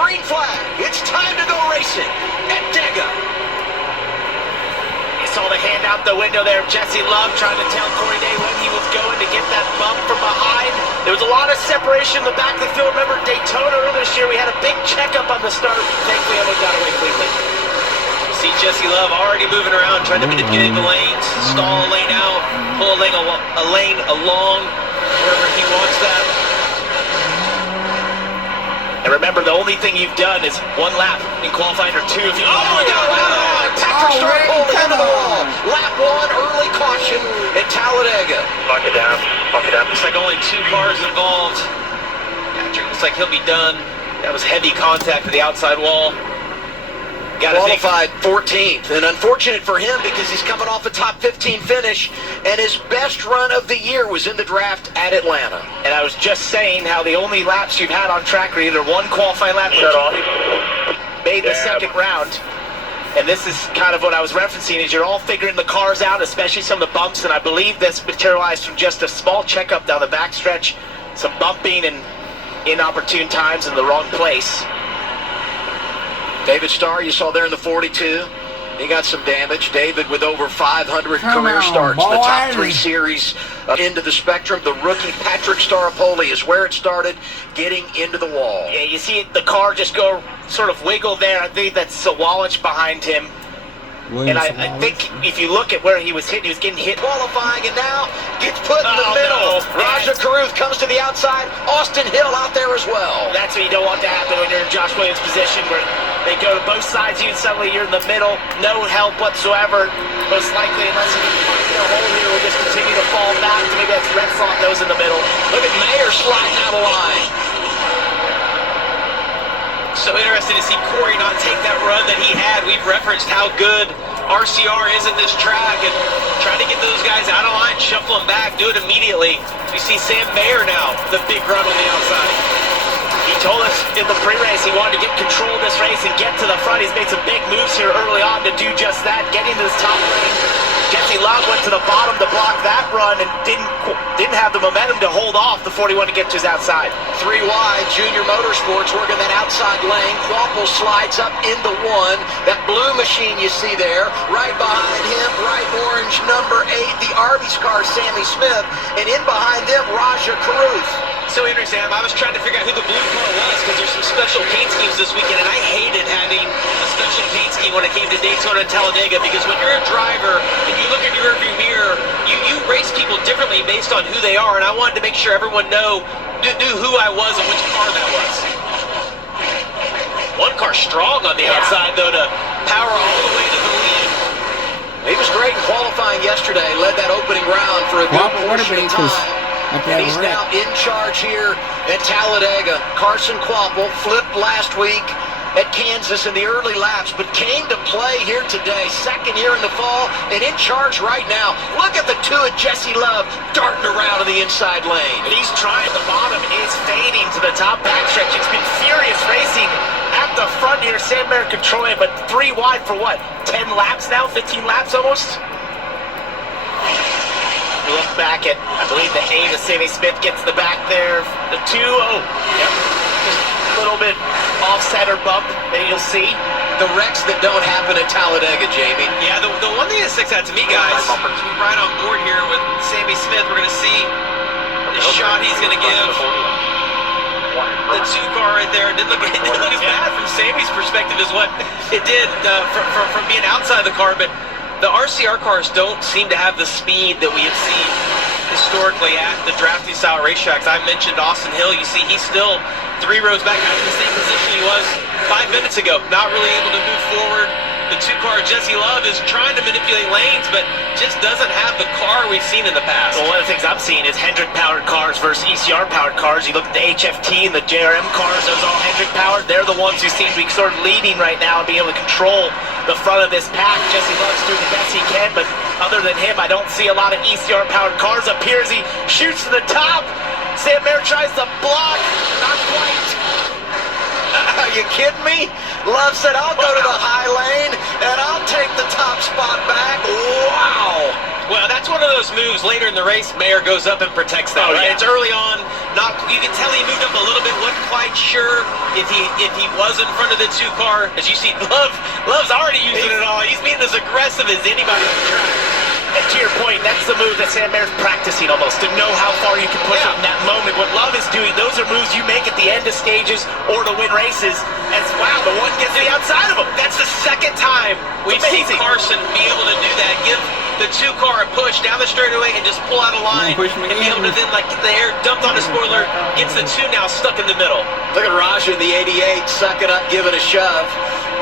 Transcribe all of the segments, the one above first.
green flag. It's time to go racing at Dega. You saw the hand out the window there of Jesse Love trying to tell Corey Day when he was going to get that bump from behind. There was a lot of separation in the back of the field. Remember Daytona earlier this year, we had a big checkup on the start. Thankfully, everyone got away quickly. See Jesse Love already moving around, trying to manipulate the lanes, stall a lane out, pull a lane along wherever he wants that. And remember, the only thing you've done is one lap in qualifying or two. If you Patrick started pulling into the wall. Lap 1, early caution at Talladega. Lock it down. Looks like only 2 cars involved. Patrick looks like he'll be done. That was heavy contact to the outside wall. Qualified 14th, and unfortunate for him because he's coming off a top 15 finish, and his best run of the year was in the draft at Atlanta. And I was just saying how the only laps you've had on track are either one qualifying lap or made the second round. And this is kind of what I was referencing, is you're all figuring the cars out, especially some of the bumps, and I believe this materialized from just a small checkup down the backstretch, some bumping and inopportune times in the wrong place. David Starr, you saw there in the 42. He got some damage. David with over 500 career starts in the top 3 series into the spectrum. The rookie Patrick Staropoli is where it started, getting into the wall. Yeah, you see the car just go sort of wiggle there. I think that's Sawalich behind him. And I think if you look at where he was hitting, he was getting hit. Qualifying, and now gets put in the middle. No. Raja Caruth comes to the outside. Austin Hill out there as well. That's what you don't want to happen when you're in Josh Williams' position, where they go to both sides of you and suddenly you're in the middle. No help whatsoever. Most likely, unless you find a hole here, we'll just continue to fall back. Maybe that's Red Front those in the middle. Look at Mayer sliding out of line. So interesting to see Corey not take that run that he had. We've referenced how good RCR is at this track, and trying to get those guys out of line, shuffle them back, do it immediately. We see Sam Mayer now, the big run on the outside. He told us in the pre-race he wanted to get control of this race and get to the front. He's made some big moves here early on to do just that, getting to this top lane. Jesse Love went to the bottom to block that run and didn't have the momentum to hold off the 41 to get to his outside. 3 wide, Junior Motorsports working that outside lane. Quapple slides up into 1. That blue machine you see there, right behind him, bright orange number 8, the Arby's car, Sammy Smith, and in behind them, Raja Caruth. So interesting, I was trying to figure out who the blue car was because there's some special paint schemes this weekend, and I hated having a special paint scheme when it came to Daytona and Talladega, because when you're a driver and you look in your rearview mirror, you race people differently based on who they are, and I wanted to make sure everyone knew who I was and which car that was. One car strong on the outside, though, to power all the way to the lead. He was great in qualifying yesterday, led that opening round for a good portion of time. And he's now in charge here at Talladega. Carson Quapple flipped last week at Kansas in the early laps, but came to play here today. Second year in the fall, and in charge right now. Look at the 2 of Jesse Love darting around in the inside lane. And he's trying. The bottom is fading to the top backstretch. It's been furious racing at the front here. Sam Mayer controlling it, but 3 wide for what? 10 laps now? 15 laps almost? You look back at, I believe the 8 of Sammy Smith gets the back there. The 2, yep. Just a little bit off-center bump that you'll see. The wrecks that don't happen at Talladega, Jamie. Yeah, the one thing that sticks out to me, guys, we're right on board here with Sammy Smith. We're going to see the shot he's going to give. The 2 car right there. It didn't look as bad from Sammy's perspective as what it did from being outside the car, but the RCR cars don't seem to have the speed that we have seen historically at the drafting style racetracks. I mentioned Austin Hill. You see he's still 3 rows back out in the same position he was 5 minutes ago. Not really able to move forward. The 2 car Jesse Love is trying to manipulate lanes, but just doesn't have the car we've seen in the past. Well, one of the things I'm seeing is Hendrick-powered cars versus ECR-powered cars. You look at the HFT and the JRM cars, those are all Hendrick-powered. They're the ones who seem to be sort of leading right now and being able to control the front of this pack. Jesse Love's doing the best he can, but other than him, I don't see a lot of ECR-powered cars up here as he shoots to the top. Sam Mayer tries to block, not quite. Are you kidding me? Love said, I'll go to the high lane, and I'll take the top spot back. Wow. Well, that's one of those moves later in the race. Mayer goes up and protects that. Oh, right? yeah. It's early on. You can tell he moved up a little bit, wasn't quite sure if he was in front of the 2 car. As you see, Love's already using it all. He's being as aggressive as anybody on the track. And to your point, that's the move that Sam Maier's practicing almost, to know how far you can push it in that moment. What Love is doing, those are moves you make at the end of stages or to win races. As wow, the one gets to the outside of him. That's the second time. We've seen Carson be able to do that, give the 2 car a push down the straightaway and just pull out a line and be able to then, like, get the air dumped on the spoiler, gets the 2 now stuck in the middle. Look at Raja in the 88, sucking up, giving a shove.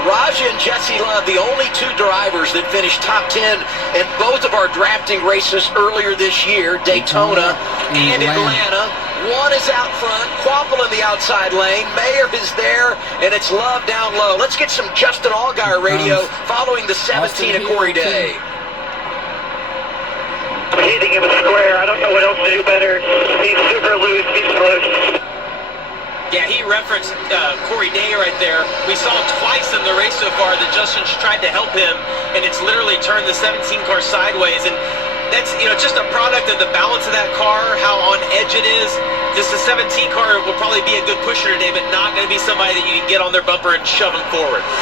Raja and Jesse Love, the only 2 drivers that finished top 10 in both of our drafting races earlier this year, Daytona and Atlanta. One is out front, Quapple in the outside lane, Maier is there, and it's Love down low. Let's get some Justin Allgaier radio following the 17 of Corey Day. Hitting him square. I don't know what else to do better. He's super loose. He's close. Yeah, he referenced Corey Day right there. We saw twice in the race so far that Justin tried to help him, and it's literally turned the 17 car sideways. And that's, just a product of the balance of that car, how on edge it is. Just the 17 car will probably be a good pusher today, but not going to be somebody that you can get on their bumper and shove them forward.